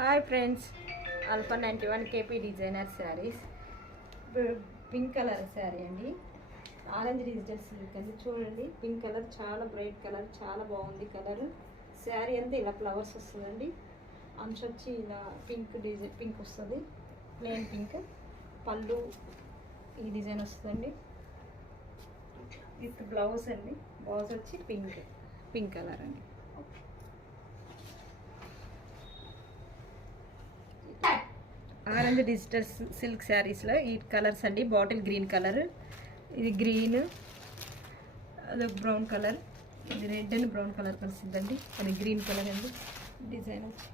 Hi friends, alpha 91 KP designer saris. Pink colour sari అండి, orange digital silk అండి. చూడండి, pink colour చాలా బ్రైట్ కలర్, చాలా బాగుంది కలర్. శారీ అంతా ఇలా ఫ్లవర్స్ వస్తుందండి. అంచు వచ్చి ఇలా పింక్ డిజైన్, పింక్ వస్తుంది, ప్లెయిన్ పింక్. పళ్ళు ఈ డిజైన్ వస్తుందండి విత్ బ్లౌజ్ అండి. బ్లౌజ్ వచ్చి పింక్ కలర్ అండి. ఆరెంజ్ డిజిటల్ సిల్క్ శారీస్లో ఈ కలర్స్ అండి. బాటిల్ గ్రీన్ కలర్, ఇది గ్రీన్, అది బ్రౌన్ కలర్, ఇది రెడ్ అండ్ బ్రౌన్ కలర్ కలిసిందండి. అది గ్రీన్ కలర్ అండి. డిజైన్ వచ్చి